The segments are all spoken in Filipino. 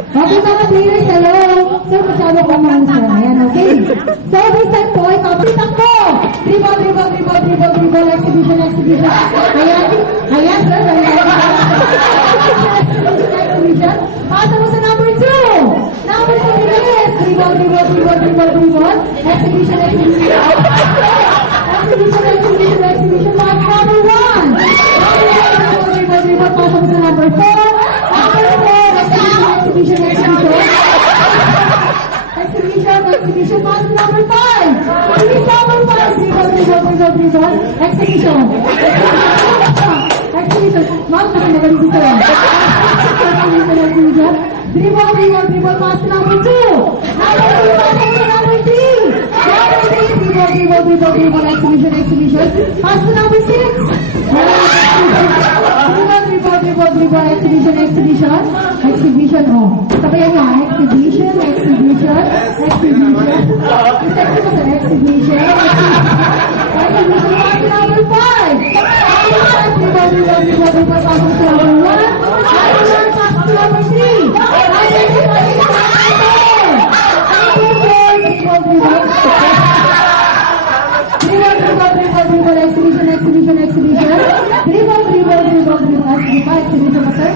Okay, mga players, hello. So, kasama ko mga sir. Ayan, okay. So, this time po, ipapitang ko. Dribble, exhibition. Ayan, sir. Exhibition. Pasa mo sa number 2. Number 2 is dribble. Exhibition. Exhibition. Pass number 1. Dribble. Pasa mo sa number 4. Number 4. Exhibition. Pass number 5. Please, number 5. Dribble. Exhibition. Ma'am, kasi magaling si sir. Exhibition. Dribble. Pass number 2. Number 2. Pass number 3. Dribble. Exhibition. Pass to number 6. Dribble. Exhibition. Oh. Sabayan nyo, exhibition. Pass number 5. Dribble. Pass to number 1. Pass to number 3. Dribble. Exhibition, sir.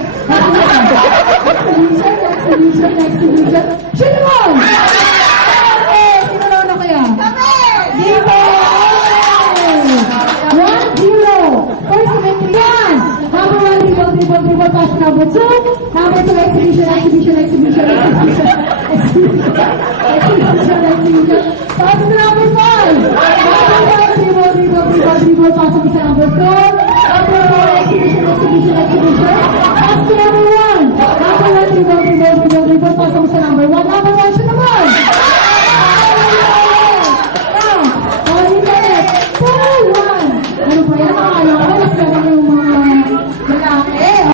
Exhibition. Shoot mo! Sino na ano kaya? Dito! 1-0. First symmetry yan. Number 1, dribble. Pass number 2. Number 2, exhibition. Pass to number 5. Number 1, dribble. Pass to number 4. Number 4, exhibition. Pass to number 1. Number 1, dribble. Pass to number 1. Number 1, shoot naman. All in it. 4-1. Ano pa yan?